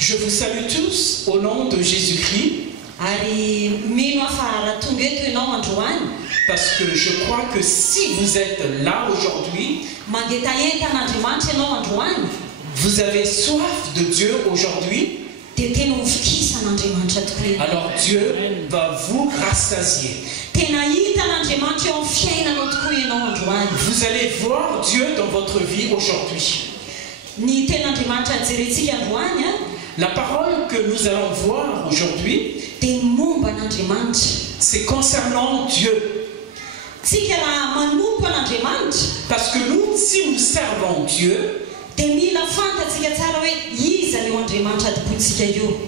Je vous salue tous au nom de Jésus-Christ. Parce que je crois que si vous êtes là aujourd'hui, vous avez soif de Dieu aujourd'hui, alors Dieu va vous rassasier. Vous allez voir Dieu dans votre vie aujourd'hui. La parole que nous allons voir aujourd'hui, c'est concernant Dieu. Parce que nous, si nous servons Dieu,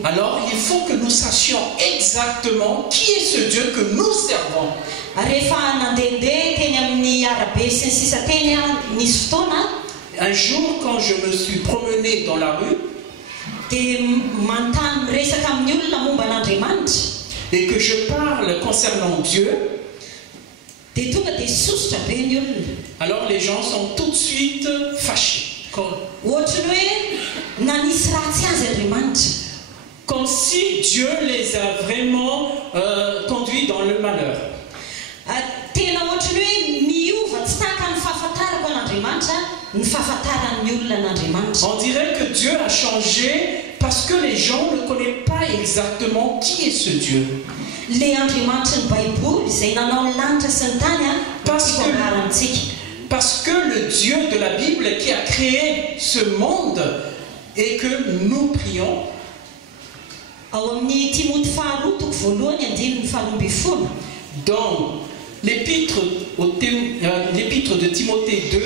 alors il faut que nous sachions exactement qui est ce Dieu que nous servons. Un jour, quand je me suis promené dans la rue et que je parle concernant Dieu, alors les gens sont tout de suite fâchés. Comme si Dieu les a vraiment conduits dans le malheur. On dirait que Dieu a changé parce que les gens ne connaissent pas exactement qui est ce Dieu. Parce que le Dieu de la Bible qui a créé ce monde et que nous prions, dans l'épître de Timothée 2,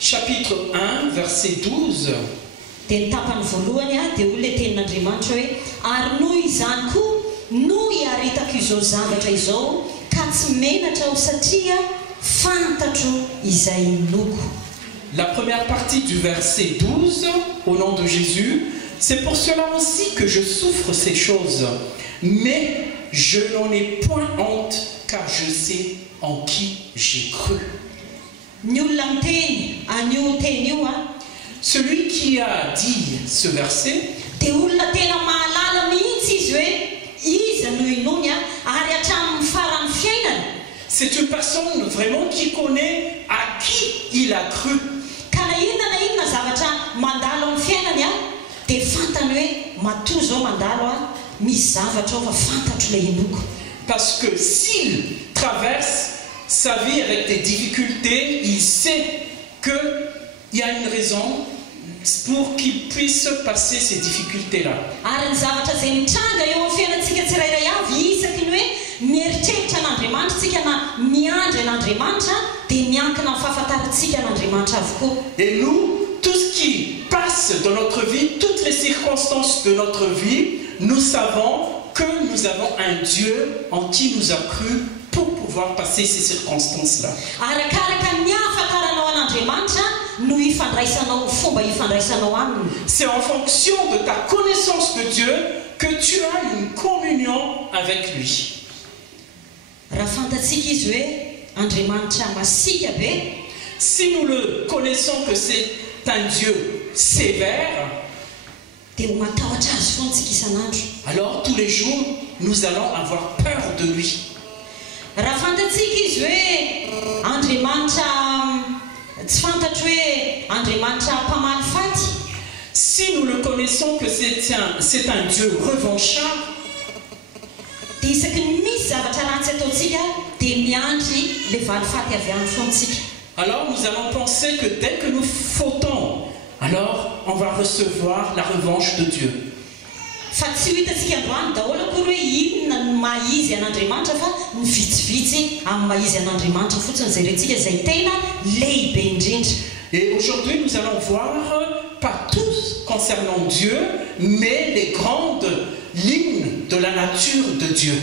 chapitre 1, verset 12, la première partie du verset 12, au nom de Jésus, c'est pour cela aussi que je souffre ces choses, mais je n'en ai point honte, car je sais en qui j'ai cru. Celui qui a dit ce verset, c'est une personne vraiment qui connaît à qui il a cru. Parce que s'il traverse sa vie avec des difficultés, il sait qu'il y a une raison pour qu'il puisse passer ces difficultés-là. Et nous, tout ce qui passe dans notre vie, toutes les circonstances de notre vie, nous savons que nous avons un Dieu en qui nous a cru pour pouvoir passer ces circonstances-là. C'est en fonction de ta connaissance de Dieu que tu as une communion avec lui. Si nous le connaissons que c'est un Dieu sévère, alors tous les jours nous allons avoir peur de lui. Si nous le connaissons que c'est un Dieu revanchard, alors nous allons penser que dès que nous fautons, alors on va recevoir la revanche de Dieu. Et aujourd'hui nous allons voir, pas tous concernant Dieu, mais les grandes lignes de la nature de Dieu.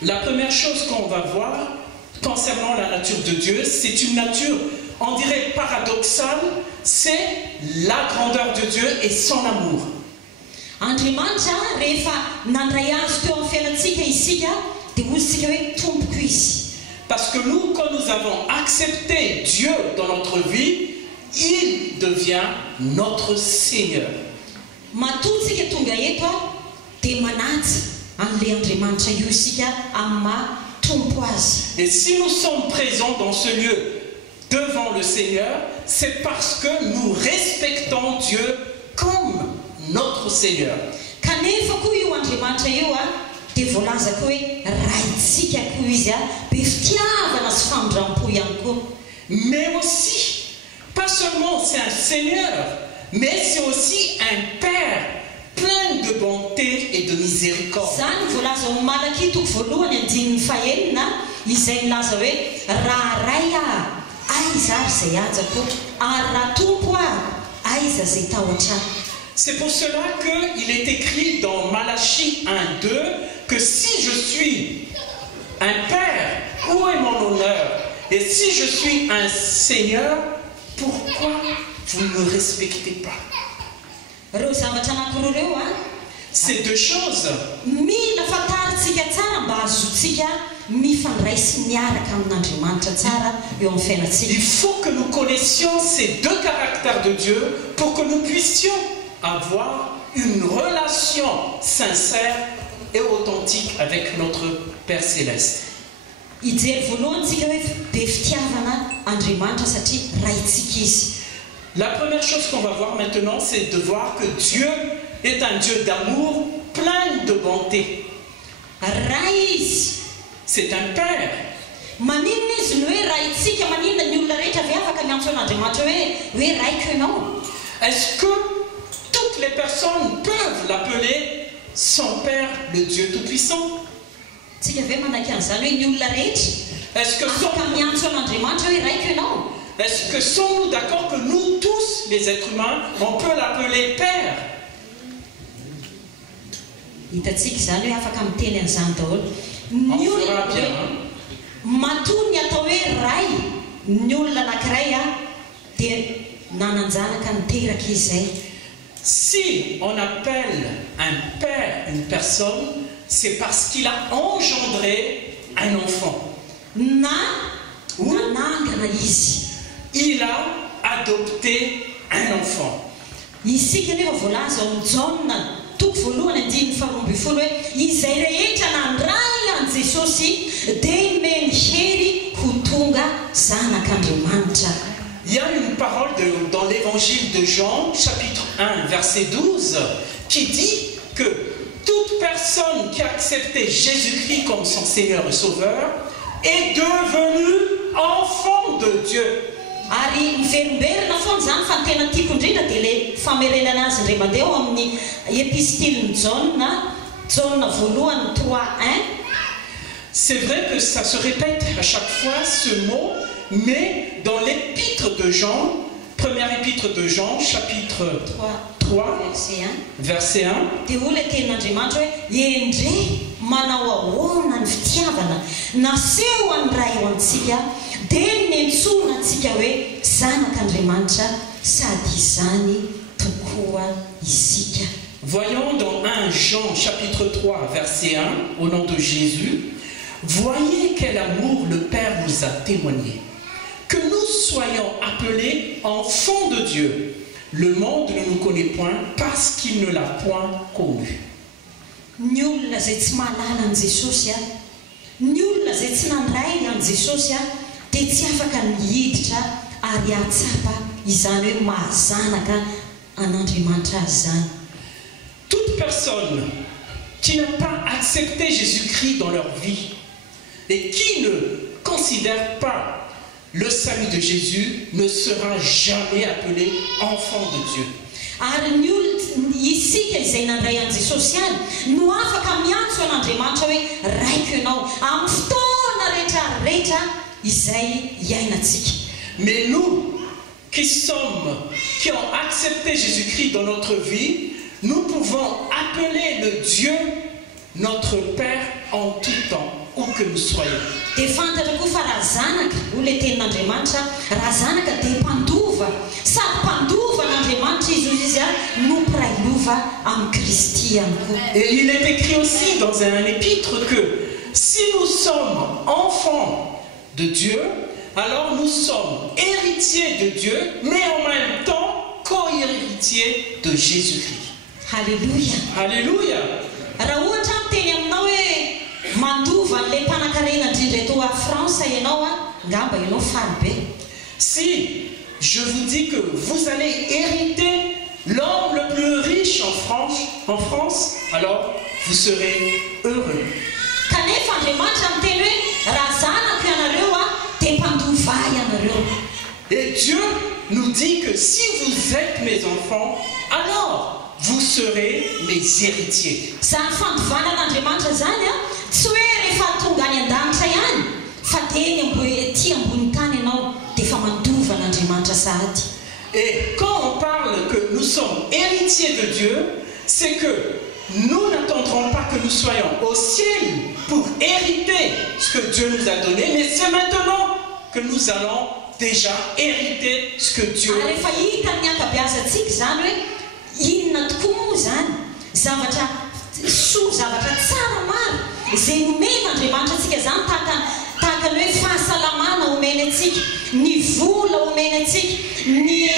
La première chose qu'on va voir concernant la nature de Dieu, c'est une nature, on dirait paradoxal, c'est la grandeur de Dieu et son amour. Andriamanitra rehefa nandray azy teo amin'ny fiainantsika isika dia ozy tsika hoe tompoko izy. Parce que nous, quand nous avons accepté Dieu dans notre vie, il devient notre Seigneur. Matoa tsika tonga eto a dia manaja an'ilay Andriamanitra io isika amin'ny maha tompo azy. Et si nous sommes présents dans ce lieu devant le Seigneur, c'est parce que nous respectons Dieu comme notre Seigneur. Kanefa koa io Andriamanitra io a dia voalazako hoe raintsika koa izy a be fitiavana sy famindrampo ihany koa. Mais aussi, pas seulement c'est un Seigneur, mais c'est aussi un Père plein de bonté et de miséricorde. Zany voalaza ao Malaki toko voalohany andininy fahaenina izay milaza hoe raha ray aiza ary zay ajako ary raha tompo aiza zay tahotra. C'est pour cela qu'il est écrit dans Malachie 1:2 que si je suis un Père, où est mon honneur? Et si je suis un Seigneur, pourquoi vous ne me respectez pas? Reo zavatra anankiroa reo Ces deux choses. Mila fantaritsika tsara mba azotsika mifandray sy miaraka amin'Andriamanitra tsara eo amin'ny fiainantsika. Il faut que nous connaissions ces deux caractères de Dieu pour que nous puissions avoir une relation sincère et authentique avec notre Père Céleste. Ijery voalohany tsika hoe be fitiavana Andriamanitra satria raintsika izy. La première chose qu'on va voir maintenant, c'est de voir que Dieu est un Dieu d'amour plein de bonté. Ray izy. C'est un Père. Maninona izy no hoe raintsika, maninona ny olona rehetra avy afaka miantso an'Andriamanitra hoe raiko ianao. Est-ce que toutes les personnes peuvent l'appeler son Père, le Dieu Tout-Puissant? Tsika ve manaiky an'izany hoe ny olona rehetra Est-ce que afaka miantso an'Andriamanitra hoe raiko ianao? Est-ce que sommes-nous d'accord que nous tous, les êtres humains, on peut l'appeler Père? Hitatsika zany hoe afaka miteny an'izany daholo. On fera bien. Matoa ny atao hoe ray ny olona anankiray dia nananjanaka niteraka izy zay. Si on appelle un père une personne, c'est parce qu'il a engendré un enfant. Nanangana izy. Il a adopté un enfant. Isika nefa voalaza ao amin'ny Jaona toko voalohany andininy faharoa ambin'ny folo hoe izay rehetra nandray an' Jesosy dia meny hery ho tonga zanak'Andriamanitra. Il y a une parole dans l'évangile de Jean, chapitre 1, verset 12, qui dit que toute personne qui a accepté Jésus-Christ comme son Seigneur et Sauveur est devenue enfant de Dieu. Ary miverimberina foana zany fa ny tena tiako indrindra dia ilay famerenana azy indray mandeha ao amin'ny epistile Jaona voalohany 3:1. C'est vrai que ça se répète à chaque fois ce mot, mais dans l'épître de Jean, première épître de Jean, chapitre 3, verset 1, dia olona tenin'Andriamanitra hoe endre manao ahoana ny fitiavana naseho any ray eo antsika dia nentsona antsika hoe zanak'Andriamanitra sady izany tokoa isika. Voyons dans 1 Jean chapitre 3 verset 1 au nom de Jésus, voyez quel amour le Père nous a témoigné, que nous soyons appelés enfants de Dieu. Le monde ne nous connaît point parce qu'il ne l'a point connu. Ny olona zay tsy mahalala an' Jesosy ny olona zay tsy nandray an' Jesosy dia tsy afaka mihiditra ary atsapa izany hoe mahazanaka an'Andriamanitra azy zany. Toute personne qui n'a pas accepté Jésus-Christ dans leur vie et qui ne considère pas le salut de Jésus ne sera jamais appelé enfant de Dieu. Ary ny olona isika izay nandray an' Jesosy any no afaka miantso an'Andriamanitra hoe raiko ianao amin'ny fotoana rehetra izay iainantsika. Mais nous qui ont accepté Jésus-Christ dans notre vie, nous pouvons appeler le Dieu notre Père en tout temps, où que nous soyons. Dia fantatra koa fa raha zanaka olona tenin'Andriamanitra raha zanaka dia mpandoko fa amin'ny Kristy ihany koa. Et il est écrit aussi dans un épître que si nous sommes enfants de Dieu, alors nous sommes héritiers de Dieu, mais en même temps co-héritiers de Jésus-Christ. Alléluia. Alléluia. Raha ohatra miteny aminao hoe mandova an'ilay mpanan-karena indrindra eto à France ianao ngamba ianao faly be. Si je vous dis que vous allez hériter l'homme le plus riche en France, alors vous serez heureux. Kanefa Andriamanitra miteny hoe raha zanako ianareo dia mpandova ianareo. Et Dieu nous dit que si vous êtes mes enfants, alors vous serez mes héritiers. Zany fandovanan'Andriamanitra zany tsy hoe rehefa tonga any an-danitra ihany fa dia ety ambony tany ianao dia efa mandovan'Andriamanitra sahady. Et quand on parle que nous sommes héritiers de Dieu, c'est que nous n'attendrons pas que nous soyons au ciel pour hériter ce que Dieu nous a donné, mais c'est maintenant que nous allons déjà hériter ce que Dieu a rehefa hita ny ankabeazantsika zany hoe inona tokoa moa zany zavatra tsara maro izay nomen'Andriamanitra antsika zany tahaka ny hoe fahasalamana omeny antsika, ny vola omeny antsika, ny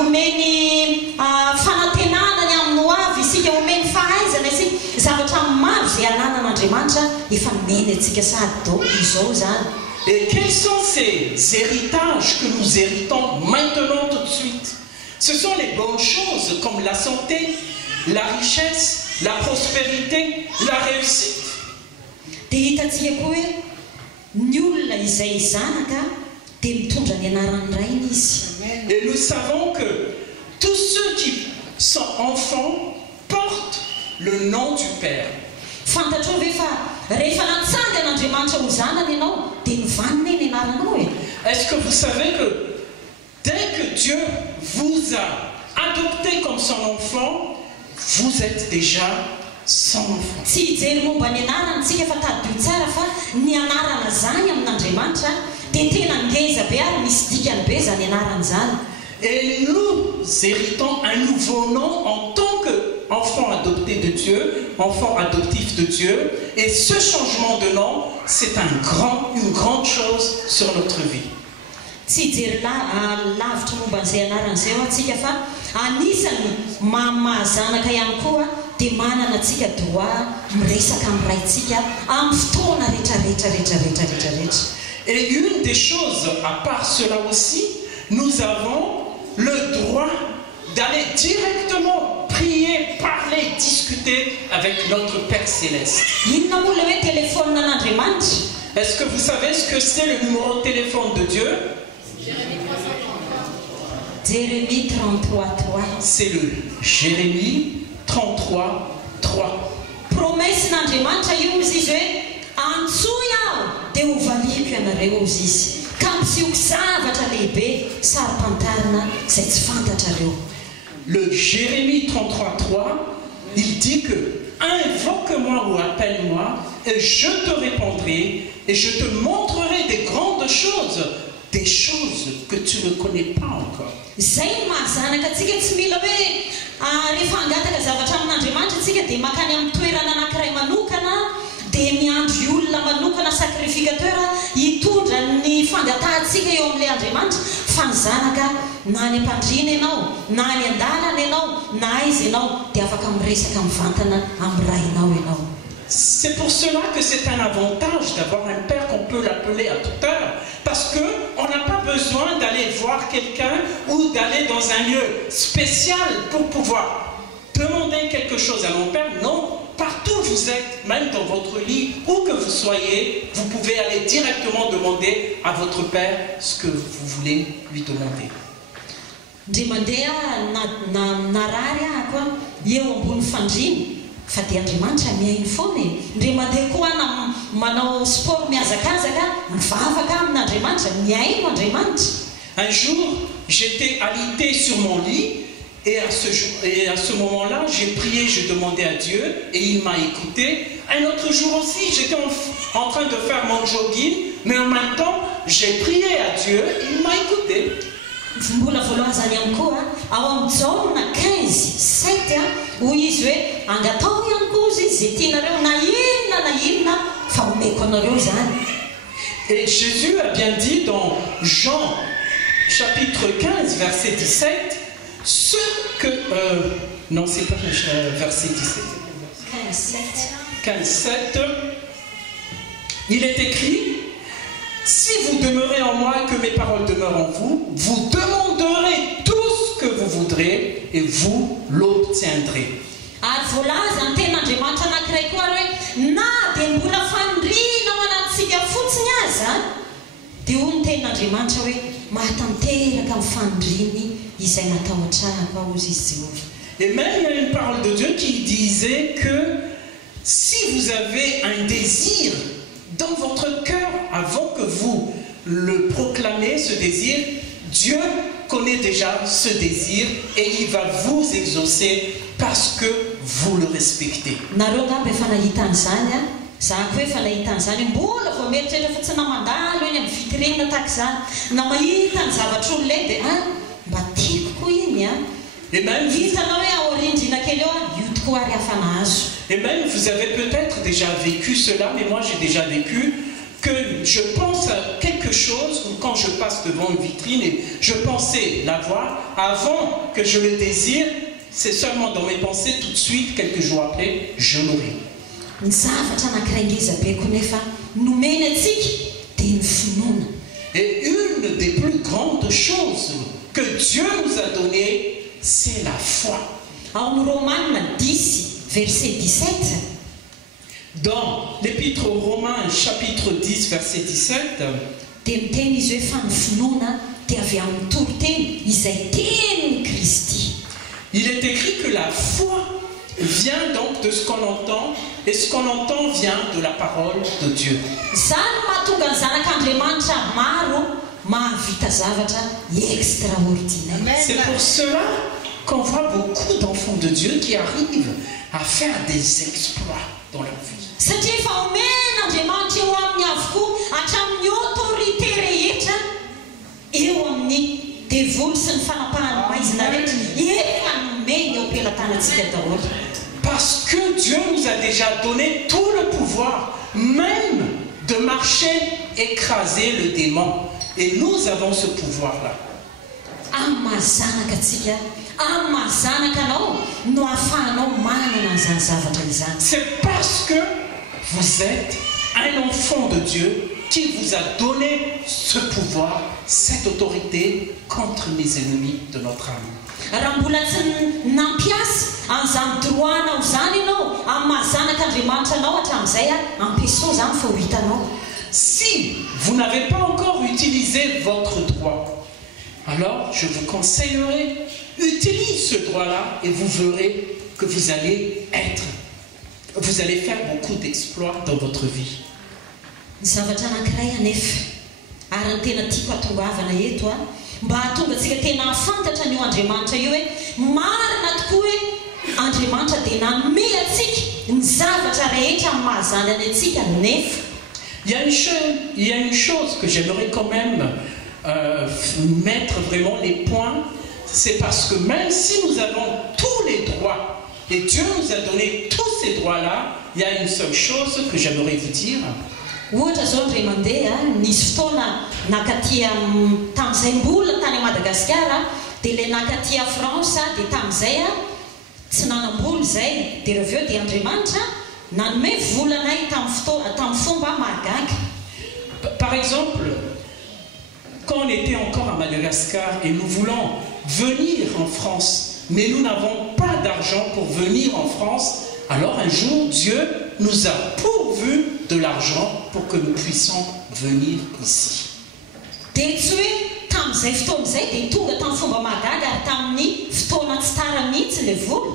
omeny fanantenana ny amin'ny hoavy isika, omeny fahaizana isika, zavatra maro izay ananan'Andriamanitra efa nomeny antsika sady izao zany. Et quels sont ces héritages que nous héritons maintenant tout de suite? Ce sont les bonnes choses comme la santé, la richesse, la prospérité, la réussite. Dia hitantsika koa hoe ny olona izay zanaka dia mitondra ny anarany rainy izy. Et nous savons que tous ceux qui sont enfants portent le nom du Père. Fantatrao ve fa rehefa natsangan'Andriamanitra ho zanany ianao dia novanina ny anaranao e. Est-ce que vous savez que dès que Dieu vous a adopté comme son enfant, vous êtes déjà son enfant? Tsy hijery momba ny anarantsika fa tadio tsara fa ny anarana zany amin'Andriamanitra dia tena ngeza be ary misy dikany be zany anarany zany. Et nous héritons un nouveau nom en tant qu'enfants adoptés de Dieu, enfants adoptifs de Dieu. Et ce changement de nom, c'est une grande chose sur notre vie. Tsy hijery lavitra momba an'izay anaran'izay atsika fa anisany mahazanaka ihany koa dia manana antsika droit miresaka amin'ny raintsika amin'ny fotoana rehetrarehetra. Et une des choses, à part cela aussi, nous avons le droit d'aller directement prier, parler, discuter avec notre Père Céleste. Est-ce que vous savez ce que c'est le numéro de téléphone de Dieu? Jérémie 33:3. C'est le Jérémie 33:3. Promesse n'Andriamanitra io izy hoe antsoy aho dia hovaliko ianareo izy izy. Kampisehoako zavatra lehibe saro-pantarina izay tsy fantatrareo. Le Jérémie 33:3, il dit que invoque-moi ou appelle-moi et je te répondrai et je te montrerai des grandes choses, des choses que tu ne connais pas encore. Zay mahazanaka antsika tsy mila hoe rehefa hangataka zavatra amin'Andriamanitra antsika dia makany amin'ny toerana anankiray manokana dia miandry olona manokana sacrificateur hitondra ny fangatahantsika eo amin'ilay Andriamanitra fa ny zanaka na ny ampandriana ianao na ny an-dalana ianao na aiza ianao dia afaka miresaka mivantana amin'ny rainao ianao. C'est pour cela que c'est un avantage d'avoir un père qu'on peut l'appeler à toute heure. Parce qu'on n'a pas besoin d'aller voir quelqu'un ou d'aller dans un lieu spécial pour pouvoir demander quelque chose à mon père. Non, partout où vous êtes, même dans votre lit, où que vous soyez, vous pouvez aller directement demander à votre père ce que vous voulez lui demander. Fa dia Andriamanitra miainy foana e. Ndre mandeha koa manao sport mihazakazaka mivavaka amin'Andriamanitra miaino Andriamanitra. Un jour, j'étais alité sur mon lit et à ce moment-là, j'ai prié, j'ai demandé à Dieu et il m'a écouté. Un autre jour aussi, j'étais en train de faire mon jogging, mais en même temps, j'ai prié à Dieu et il m'a écouté. mbola voalohany zany ihany koa ao amin'ny jaona 15:7 hoy izy hoe angatao ihany koa izy zay tianareo na inona fa omeko anareo zany. Et Jésus a bien dit dans Jean chapitre 15 verset 17 ce que non c'est pas verset 17 15:7 il est écrit si vous demeurez en moi et que mes paroles demeurent en vous, vous demanderez tout ce que vous voudrez et vous l'obtiendrez. Ary voalaza ny ten'Andriamanitra anankiray koa hoe na dia mbola fandriana ao anatintsika fotsiny aza dia hoy ny ten'Andriamanitra hoe mahatanteraka amin'ny fandriany izay natao hatrahako ao izy Jéhovah. Et même il y a une parole de Dieu qui disait que si vous avez un désir dans votre cœur, avant que vous le proclamez, ce désir, Dieu connaît déjà ce désir et il va vous exaucer parce que vous le respectez. Nareo ngamba efa nahitany zany a, za koa efa nahitany zany mbola vao mieritreritra fa tsy namandalo eny amin'ny vitrine tahaka zany, na mahita ny zavatra olona dia mba tiako koa iny a. Et même hitanao hoe aorindrina kely eo io tokoa ary hafa nahazo. Et même vous avez peut-être déjà vécu cela, mais moi j'ai déjà vécu que je pense à quelque chose quand je passe devant une vitrine et je pensais l'avoir avant que je le désire, c'est seulement dans mes pensées tout de suite, quelques jours après, je l'aurai. Ny zavatra anankiray ngeza be koa nefa nomena antsika dia ny finoana. Et une des plus grandes choses que Dieu nous a données, c'est la foi. Ao amin'ny Romaina 10 verset 17. Dans l'épître aux Romains, chapitre 10, verset 17, dia miteny izy hoe fa ny finoana dia avy amin'ny toroteny izay tenin'ny Kristy. il est écrit que la foi vient donc de ce qu'on entend et ce qu'on entend vient de la parole de Dieu. Zany mahatonga ny zanak'Andriamanitra maro mahavita zavatra extraordinaire. C'est pour cela qu'on voit beaucoup d'enfants de Dieu qui arrivent à faire des exploits dans leur vie. Satria efa omen'Andriamanitra eo amin'ny avokoa hatramin'ny autorité rehetra eo amin'ny devoly sy ny fanapahany maizina rehetra efa nomeny eo am-pelatanantsika daholo. Parce que Dieu nous a déjà donné tout le pouvoir, même de marcher, écraser le démon. Et nous avons ce pouvoir-là. Amin'ny mahazanaka antsika, amin'ny mahazanaka anao no ahafahanao manana an'izany zavatra izany. C'est parce que vous êtes un enfant de Dieu qui vous a donné ce pouvoir, cette autorité contre les ennemis de notre âme. Raha mbola tsy nampiasa an'izany droanao zany ianao amin'ny mahazanak'Andriamanitra anao hatramin'izay ampiasao zany fa ho hitanao. Si vous n'avez pas encore utilisé votre droit, alors je vous conseillerais, utilise ce droit-là et vous verrez que vous allez faire beaucoup d'exploits dans votre vie. Ny zavatra anankiray anefa ary ny tena tiako hatongavana eto mba hahatonga antsika tena hafantatra an'io Andriamanitra io hoe marina tokoa hoe Andriamanitra dia nanome antsika ny zavatra rehetra amin'ny mahazany antsika nefa. Il y a une chose que j'aimerais quand même mettre vraiment les points, c'est parce que même si nous avons tous les droits, et Dieu nous a donné tous ces droits-là, il y a une seule chose que j'aimerais vous dire. Ohatra zao ndray mandeha nisy fotoana nakaty tamin'izay mbola tany Madagasikara dia ilay nakaty France dia tamin'izay tsy nanam-bola zay dia reveo dia Andriamanitra nanome volanay tamin'ny fomba mahagaga. Par exemple, quand on était encore à Madagascar et nous voulons venir en France, mais nous n'avons pas d'argent pour venir en France, alors un jour Dieu nous a pourvu de l'argent pour que nous puissions venir ici. Dia tsy hoe tamin'izay fotoana izay dia tonga tamin'ny fomba mahagaga ary tamin'ny fotoana tsy tara mihitsy ilay vola.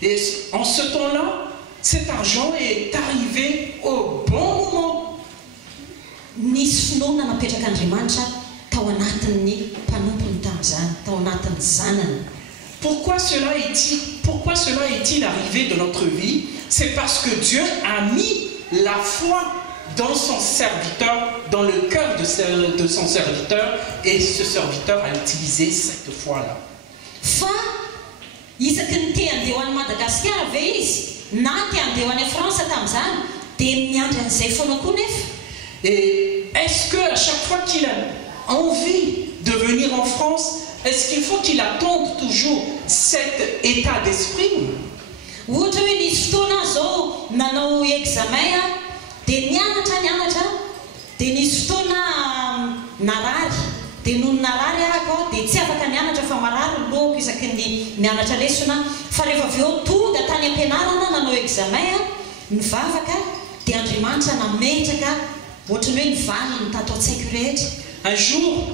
Et en ce temps-là, cet argent est arrivé au bon moment. Nisy finoana napetrak'Andriamanitra tao anatin'ny mpanompony tamin'izany, tao anatin'ny zanany. Pourquoi cela est-il arrivé dans notre vie? C'est parce que Dieu a mis la foi dans son serviteur, dans le cœur de son serviteur, et ce serviteur a utilisé cette foi-là. Fa isaky ny te handeha ho any Madagasikara ve izy na te handeha ho any France tamin'izany dia miandry an'izay foana koa nefa. Et est-ce qu'à chaque fois qu'il a envie de venir en France, est-ce qu'il faut qu'il attende toujours cet état d'esprit? Ohatra hoe nisy fotoana zao nanao examen dia nianatra dia nisy fotoana narary dia noho narary ahako dia tsy afaka nianatra fa marary lohako isaky ny mianatra lesona fa rehefa avy eo tonga tany am-pianarana nanao examen nivavaka dia Andriamanitra nametraka ohatrany hoe nivaliny tato an-tsaiko rehetra. Un jour,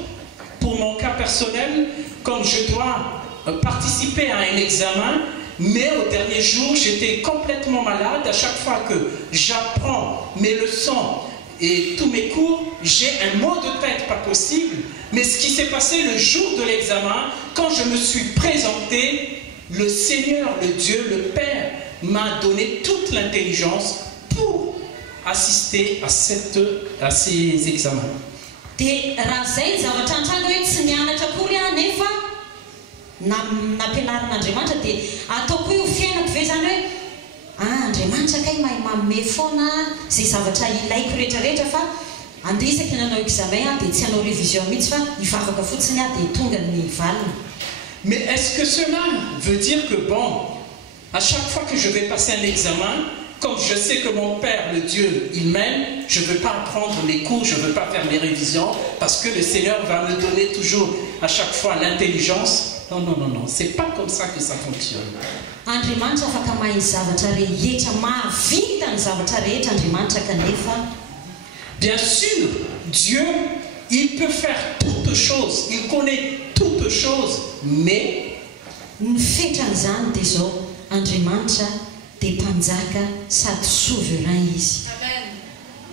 pour mon cas personnel, comme je dois participer à un examen, mais au dernier jour, j'étais complètement malade. À chaque fois que j'apprends mes leçons et tous mes cours, j'ai un mot de tête pas possible. Mais ce qui s'est passé le jour de l'examen, quand je me suis présenté, le Seigneur, le Dieu, le Père, m'a donné toute l'intelligence pour assister à ces examens. Dia raha zay zavatra antrano hoe tsy nianatra akory aho nefa nampianaran'Andriamanitra dia ataoko io fiainako ve zany hoe Andriamanitra kay mahay manome foana zay zavatra ilaiko rehetrarehetra fa andeha isaky nanao examen dia tsy hanao révision mihitsy fa hivavaka fotsiny dia tonga ny valiny. Mais est-ce que cela veut dire que bon, à chaque fois que je vais passer un examen, comme je sais que mon Père, le Dieu, il m'aime, je ne veux pas apprendre mes cours, je ne veux pas faire mes révisions, parce que le Seigneur va me donner toujours, à chaque fois, l'intelligence. Non, non, non, non, c'est pas comme ça que ça fonctionne. Andriamanitra afaka mahay zavatra rehetra mahavita ny zavatra rehetra Andriamanitra kanefa. Bien sûr, Dieu, il peut faire toutes choses, il connaît toutes choses, mais ny fetran'izany dia zao Andriamanitra dia mpanjaka sady souverain izy.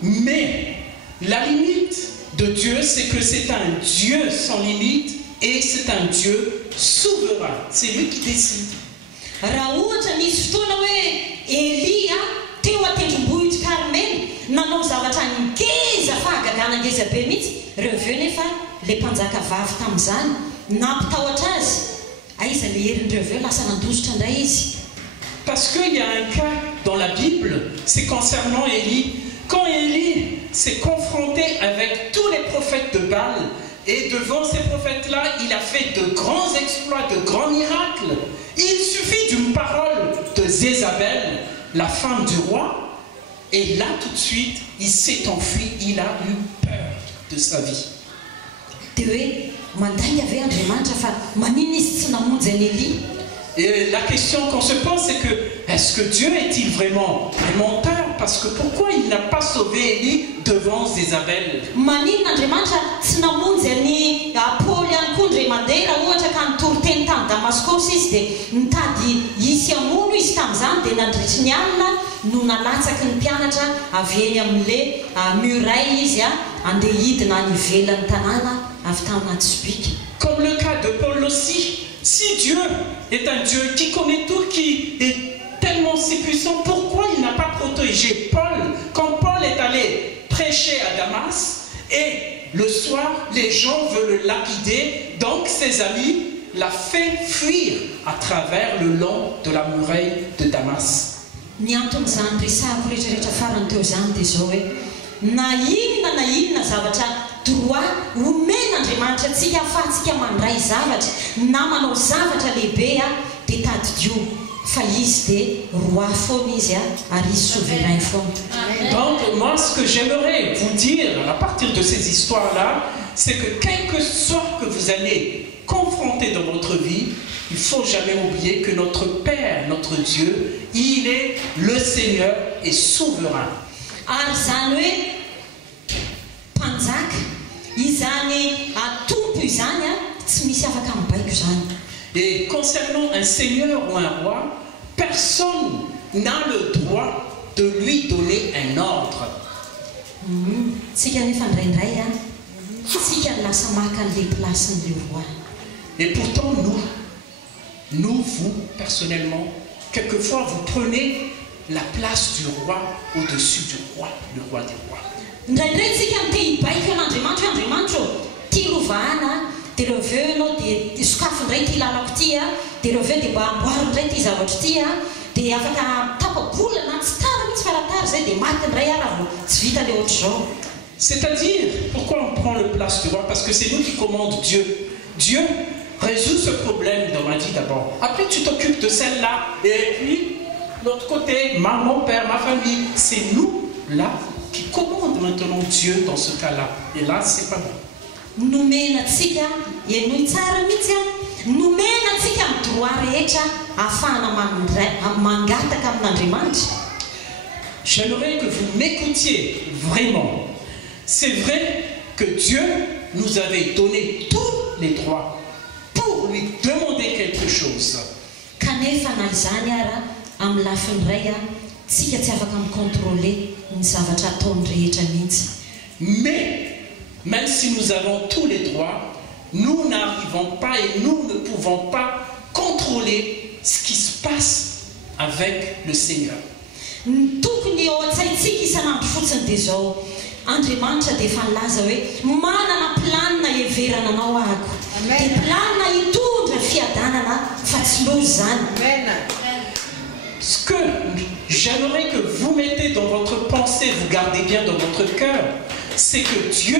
Mais la limite de Dieu, c'est que c'est un Dieu sans limite et c'est un Dieu souverain. C'est lui qui décide. Raha ohatra nisy fotoana hoe Elia teo atendrombohitra Karmely nanao zavatra ngeza fahagagana ngeza be mihitsy, reveo nefa le mpanjaka vavy tamin'izany nampitahotra azy aiza le herin'reveo lasa nandositra indray izy. Parce qu'il y a un cas dans la Bible, c'est concernant Élie. Quand Élie s'est confronté avec tous les prophètes de Baal, et devant ces prophètes-là, il a fait de grands exploits, de grands miracles. Il suffit d'une parole de Jézabel, la femme du roi, et là tout de suite, il s'est enfui, il a eu peur de sa vie. Et la question qu'on se pose, c'est que, est-ce que Dieu est-il vraiment un menteur? Parce que pourquoi il n'a pas sauvé Élie devant Jézabel? Comme le cas de Paul aussi. Si Dieu est un Dieu qui connaît tout, qui est tellement si puissant, pourquoi il n'a pas protégé Paul quand Paul est allé prêcher à Damas et le soir, les gens veulent le lapider, donc ses amis l'a fait fuir à travers le long de la muraille de Damas. Droit omen'Andriamanitra antsika afahantsika mandray zavatra na manao zavatra lehibe dia tadidio fa izy dia roi foana izy ary izy souverain foana. Donc moi ce que j'aimerais vous dire à partir de ces histoires-là, c'est que quel que soit que vous allez confronter dans votre vie, il ne faut jamais oublier que notre Père, notre Dieu, il est le Seigneur et souverain. Et concernant un seigneur ou un roi, personne n'a le droit de lui donner un ordre. Et pourtant, nous, vous, personnellement, quelquefois, vous prenez la place du roi au-dessus du roi, le roi des rois. Indraindray tsika mitehibaiko an'Andriamanitra, Andriamanitra tia lovana, dia reo aveo ianao dia sokafo indray tia lalako tia, dia reo aveo dia mba amboarina indray tia zavatra tia, dia afaka tapabolana tsy tara mihitsy faratara zay dia maty indray ara vao tsy vita ilay ohatr'izao. C'est-à-dire, pourquoi on prend le place du roi? Parce que c'est nous qui commandons Dieu. Dieu résout ce problème dans ma vie d'abord. Après, tu t'occupes de celle-là. Et puis, l'autre côté, mon père, ma famille, c'est nous, là, qui commandons maintenant Dieu dans ce cas-là. Et là, c'est pas bon. Nomena tsika ianoi tsara mihitsy a, nomena tsika amin'ny droit rehetra ahafahana mangataka amin'Andriamanitra. J'aimerais que vous m'écoutiez vraiment. C'est vrai que Dieu nous avait donné tous les droits pour lui demander quelque chose. Kanefa na izany ara amin'ny lafiny iray a, tsika tsy afaka micontrôler ny zavatra ataony rehetra mihitsy. Mais même si nous avons tous les droits, nous n'arrivons pas et nous ne pouvons pas contrôler ce qui se passe avec le Seigneur. Tokony eo an-tsaintsika isan'andro fotsiny dia zao, Andriamanitra dia efa nilaza hoe manana planina heverana anao ahako. Dia planina hitondra fiadanana fa tsy lozy zany. Ce que j'aimerais que vous mettez dans votre pensée, vous gardez bien dans votre cœur, c'est que Dieu,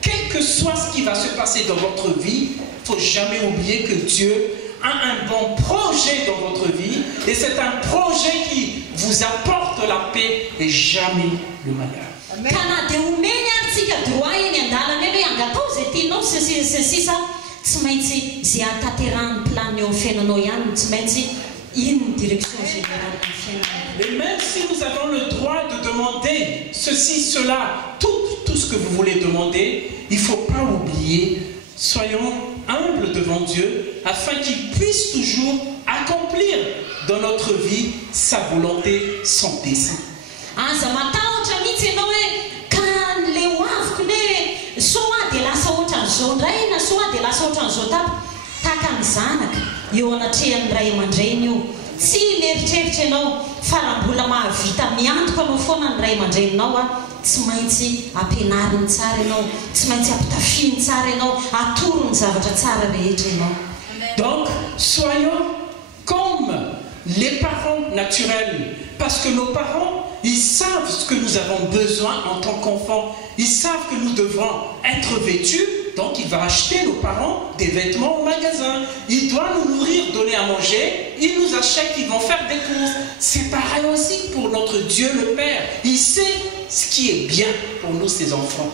quel que soit ce qui va se passer dans votre vie, il ne faut jamais oublier que Dieu a un bon projet dans votre vie et c'est un projet qui vous apporte la paix et jamais le malheur. Kana dia omeny ary tsika droit eny an-dalana eny hoe angatao izay tianao sisa tsy maintsy izay ahatanterahany planiny eo amin'ny fiainanao ihany, tsy maintsy ino direction générale ny fiainana. Et même si nous avons le droit de demander ceci, cela, tout ce que vous voulez demander, il ne faut pas oublier, soyons humbles devant Dieu afin qu'il puisse toujours accomplir dans notre vie sa volonté, son dessein. Aza matahotra mihitsy ianao hoe ka le hoaviko ne soa dia lasa ohatran'izao indray na soa dia lasa ohatran'izao tahaka ny zanaka eo anatrehan'ny ray aman-dreny io. Tsy mieritreritra ianao fa raha mbola mahavita miantoka anao foana ny ray aman-dreninao a, tsy maintsy ampianariny tsara ianao, tsy maintsy ampitafiny tsara ianao, atoro ny zavatra tsara rehetra ianao. Donc, soyons comme les parents naturels, parce que nos parents, ils savent ce que nous avons besoin en tant qu'enfants. Ils savent que nous devrons être vêtus, donc il va acheter, nos parents, des vêtements au magasin. Il doit nous nourrir, donner à manger, il nous achète, ils vont faire des courses. C'est pareil aussi pour notre Dieu le Père. Il sait ce qui est bien pour nous, ses enfants.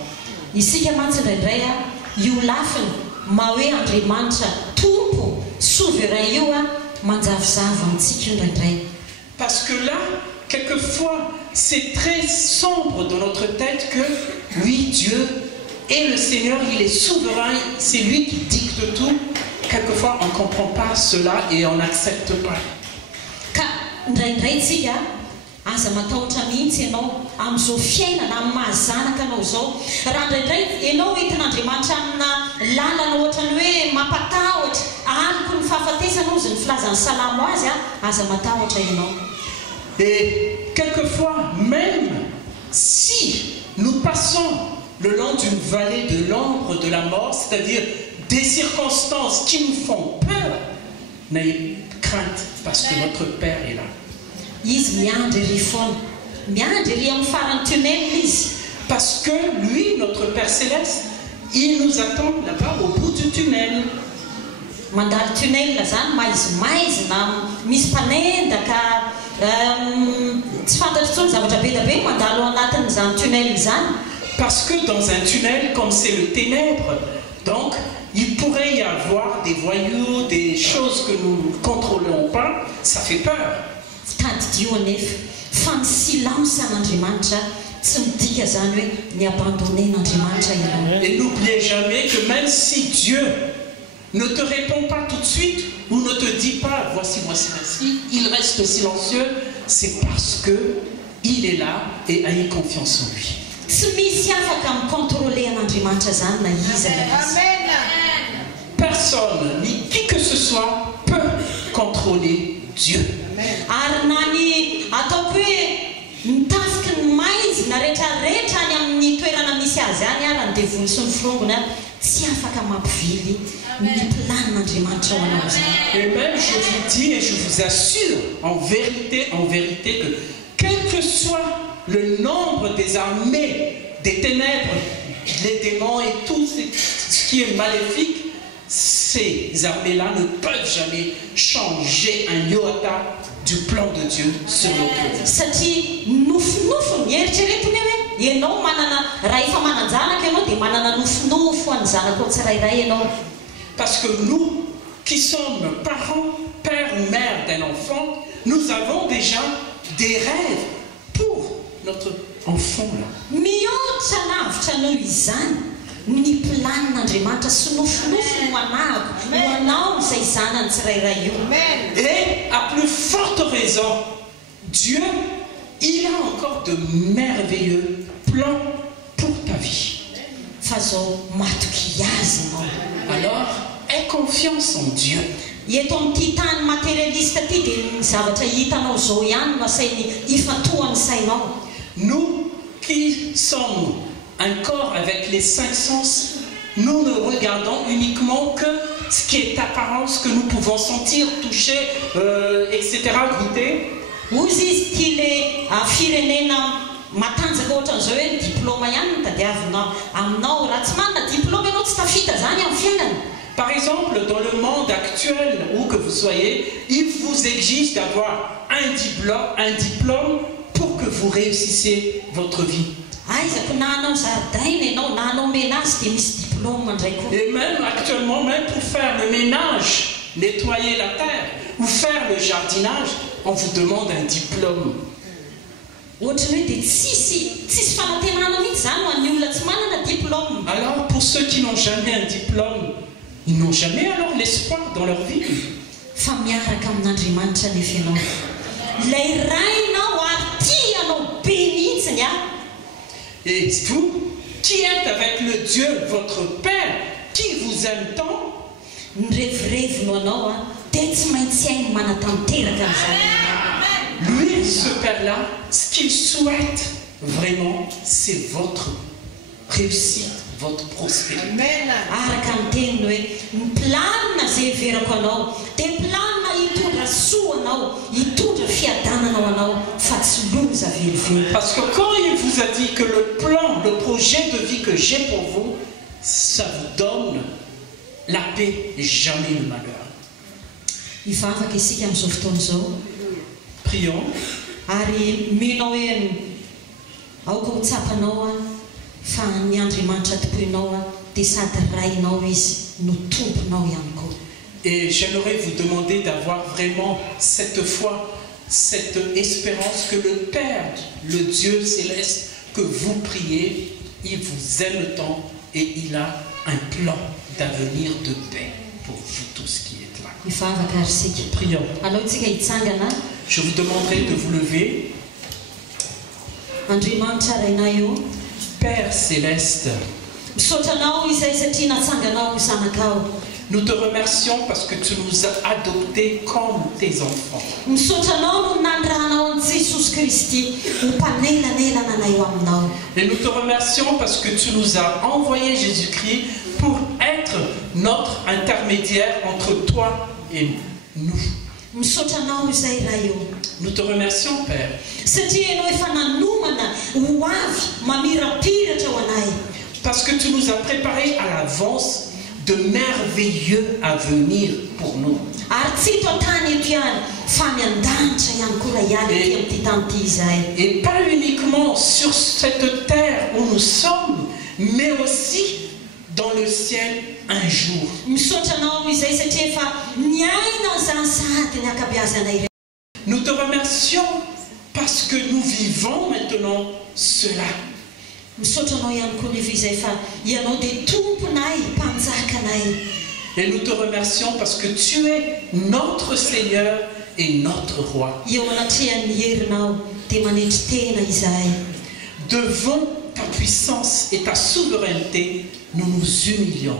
Isika mantsy indraindray a, io lafiny ma hoe Andriamanitra tompo souverain io a manjavozavo amintsika io indraindray. Parce que là, quelquefois, c'est très sombre dans notre tête que, oui, Dieu est le Seigneur, il est souverain, c'est lui qui dicte tout. Quelquefois, on ne comprend pas cela et on n'accepte pas. Ka indraindray tsika aza matahotra mihitsy ianao amin'izao fiainana amin'ny mahazanaka anao zao. Raha indraindray ianao entin'Andriamanitra amina lalana ohatrany hoe mampatahotra, aliko ny fahafatesanao izy ny filazan'ny salamo azy a, aza matahotra ianao. Et quelquefois, même si nous passons le long d'une vallée de l'ombre de la mort, c'est-à-dire des circonstances qui nous font peur, n'ayez crainte parce que notre Père est là. Izy miandry ery foana, miandry ery amin'ny faran'ny tunnel izy. Parce que lui, notre Père Céleste, il nous attend là-bas au bout du tunnel. Mandalo tunnel zany maizimaizina misy mpanendaka tsy fantatro tsony zavatra be da be mandalo anatin'izany tunnel zany. Parce que dans un tunnel, comme c'est le ténèbre, donc il pourrait y avoir des voyous, des choses que nous ne contrôlons pas, ça fait peur. Tadidio anefa fa ny silence an'Andriamanitra tsy midika zany hoe ny abandonné n'Andriamanitra ianao. Et n'oubliez jamais que même si Dieu ne te répond pas tout de suite ou ne te dit pas voici, voici, voici, il reste silencieux, c'est parce que il est là et ayez confiance en lui. Tsy misy afaka micontrôler an'Andriamanitra zany na izy Personne, ni qui que ce soit, peut contrôler Dieu. Ary na ny ataoko hoe mitafika ny maizina rehetrarehetra any amin'ny toerana misy azy any ary ny devoly sy ny firongona tsy afaka mampivily ny planin'Andriamanitra ao anao zany. Et même je vous dis et je vous assure en vérité que quel que soit le nombre des armées des ténèbres, les démons et tout ce qui est maléfique, ces armées-là ne peuvent jamais changer un iota du plan de Dieu sur nos vies. Satria nofonofo ny eritreretiny hoe ianao manana raha efa manan-janaka ianao dia manana nofonofo any zanako tsirairay ianao. Parce que nous qui sommes parents, père ou mère d'un enfant, nous avons déjà des rêves pour notre enfant là. Mihoatra lavitra noho izany ny planin'Andriamanitra sy nofonofo ho anako ho anao izay zanany tsirairay io. Et à plus forte raison, Dieu, il a encore de merveilleux plans pour ta vie. Fa zao matoky azy ianao. Alors, aie confiance en Dieu. Eto amin'ity tany matérialiste ity dia ny zavatra hitanao zao ihany no asainy ifatohan'ny sainao. Nous qui sommes un corps avec les 5 sens, nous ne regardons uniquement que ce qui est apparence, que nous pouvons sentir, toucher, etc., goûter. Ozy izy ity le firenena matanjaka ohatran'izao hoe ny diplôma ihany no tadiavina aminao raha tsy manana diplôma ianao tsy tafita zany amin'ny fiainana. Par exemple, dans le monde actuel où que vous soyez, il vous exige d'avoir un diplôme pour que vous réussissiez votre vie. Aizako na anao zaridaina ianao na anao ménage dia misy diplôme mandray koa. Et même actuellement, même pour faire le ménage, nettoyer la terre ou faire le jardinage, on vous demande un diplôme. Ohatrany hoe dia tsisy fanantenana mihitsy zany ho an'ny olona tsy manana diplôme. Alors pour ceux qui n'ont jamais un diplôme, ils n'ont jamais alors l'espoir dans leur vie. Fa miaraka amin'Andriamanitra nefa ianao. Ilay rainao ary tianao be mihitsiny a. Et vous, qui êtes avec le Dieu, votre Père, qui vous aime tant, ny revirevinao anao a dia tsy maintsy hainy manatanteraka amin'izany. lui, ce Père-là, ce qu'il souhaite vraiment, c'est votre réussite, votre prospérité. Araka ny teniny hoe ny planina izay heverako anao dia planina hitondra soa anao, hitondra fiadanana anao fa tsy loza velively. Parce que quand il vous a dit que le plan, le projet de vie que j'ai pour vous, ça vous donne la paix et jamais le malheur. Hivavaka isika amin'izao fotoana izao. Prions. Ary minao hoe aoka ho tsapanao a fa ny Andriamanitra topoinao a dia sady rainao izy no tomponao ihany koa. Et j'aimerais vous demander d'avoir vraiment cette foi, cette espérance que le Père, le Dieu céleste que vous priez, il vous aime tant et il a un plan d'avenir de paix pour vous tous qui êtes là. Hivavaka ary isika. Prions. Alao isika hitsangana. Je vous demanderai de vous lever. Andriamanitra rainay io. Père céleste, Misaotranao izay satria natsanganao zanakao. nous te remercions parce que tu nous as adoptés comme tes enfants. Misaotranao no nandrahanao an'i Jesosy Kristy ho mpanelanelana anay eo aminao. Et nous te remercions parce que tu nous as envoyé Jésus-Christ pour être notre intermédiaire entre toi et nous. Misaotranao izay raha io. Nous te remercions, Père, Satria ianao efa nanomana ho avy mamirapiratra ho anay. parce que tu nous as préparés à l'avance de merveilleux avenirs pour nous. Ary tsy hito an-tany eto ihany fa miandanitra ihany koa raha ihany ety amin'ity tany ity izahay. Et pas uniquement sur cette terre où nous sommes, mais aussi dans le ciel un jour. Misaotranao izay satria efa niaina izany sady ny akabeazanay. Nous te remercions parce que nous vivons maintenant cela. Misaotranao ihany koa nefa izay fa ianao dia tomponay, mpanjakanay. Et nous te remercions parce que tu es notre Seigneur et notre Roi. Eo anatria ny herinao dia manetry tena izahay. Devant ta puissance et ta souveraineté, nous nous humilions.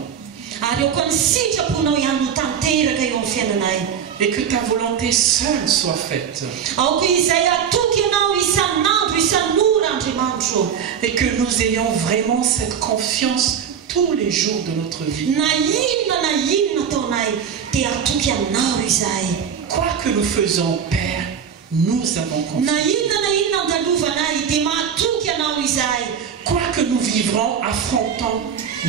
Ary eo koa ny sitraponao ihany no tanteraka eo amin'ny fiainanay. et que ta volonté seule soit faite. aoko izay atoky ianao isan'andro isan'ora Andriamanitro. Et que nous ayons vraiment cette confiance tous les jours de notre vie. Na inona taonay dia atoky anao izay. Quoi que nous faisons, Père, nous avons confiance. Na inona andalovanay dia mahatoky anao izay. Quoi que nous vivrons, affrontons,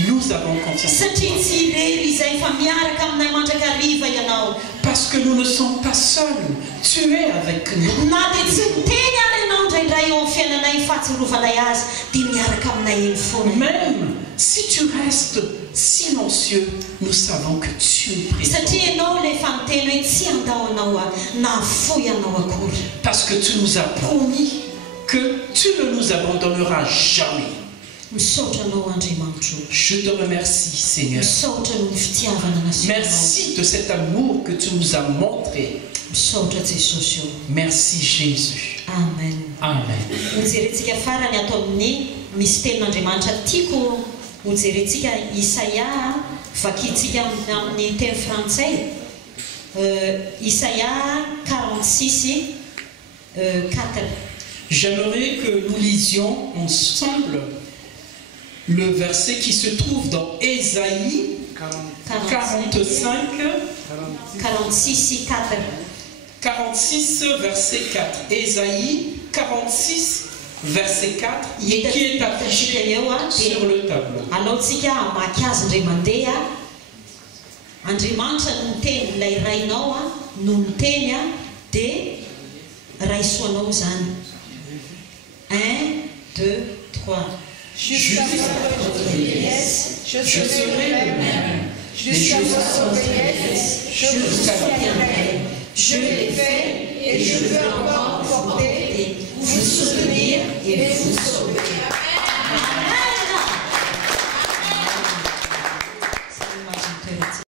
nous avons confiance. Satria tsy irery izay fa miaraka aminay mandrakariva ianao. Parce que nous ne sommes pas seuls. Tu es avec nous. Na dia tsy miteny ary ianao indraindray eo amin'ny fiainanay fahatsiarovanay azy dia miaraka aminay eny foana. Même si tu restes silencieux, nous savons que tu es présent. Satria ianao rehefa miteny hoe tsy andao anao na fo ianao akory. Parce que tu nous as promis que tu ne nous abandonneras jamais. Misaotra anao Andriamanitro. Je te remercie, Seigneur. Misaotra noho ny fitiavana nasionao. Merci de cet amour que tu nous as montré. Misaotra Jesosy eo. Merci, Jésus. Amen. Amen. Hojerentsika farany ato amin'ny misy tenin'Andriamanitra tiako hojerentsika Isaia vakintsika amin'ny teny frantsay. Isaia 46 4. J'aimerais que nous lisions ensemble le verset qui se trouve dans Ésaïe 45, 46 4. 46, verset 4. Ésaïe 46, verset 4, et qui est affiché sur le tableau. Alohantsika hamaky azy indray mandeha. Andriamanitra no miteny ilay rainao no miteny dia raisoanao zany. 1, 2, 3. Jusqu'à votre vieillesse, je serai le même. Jusqu'à votre vieillesse, je vous soutiendrai. Je l'ai fait et je veux encore porter, vous soutenir et vous sauver.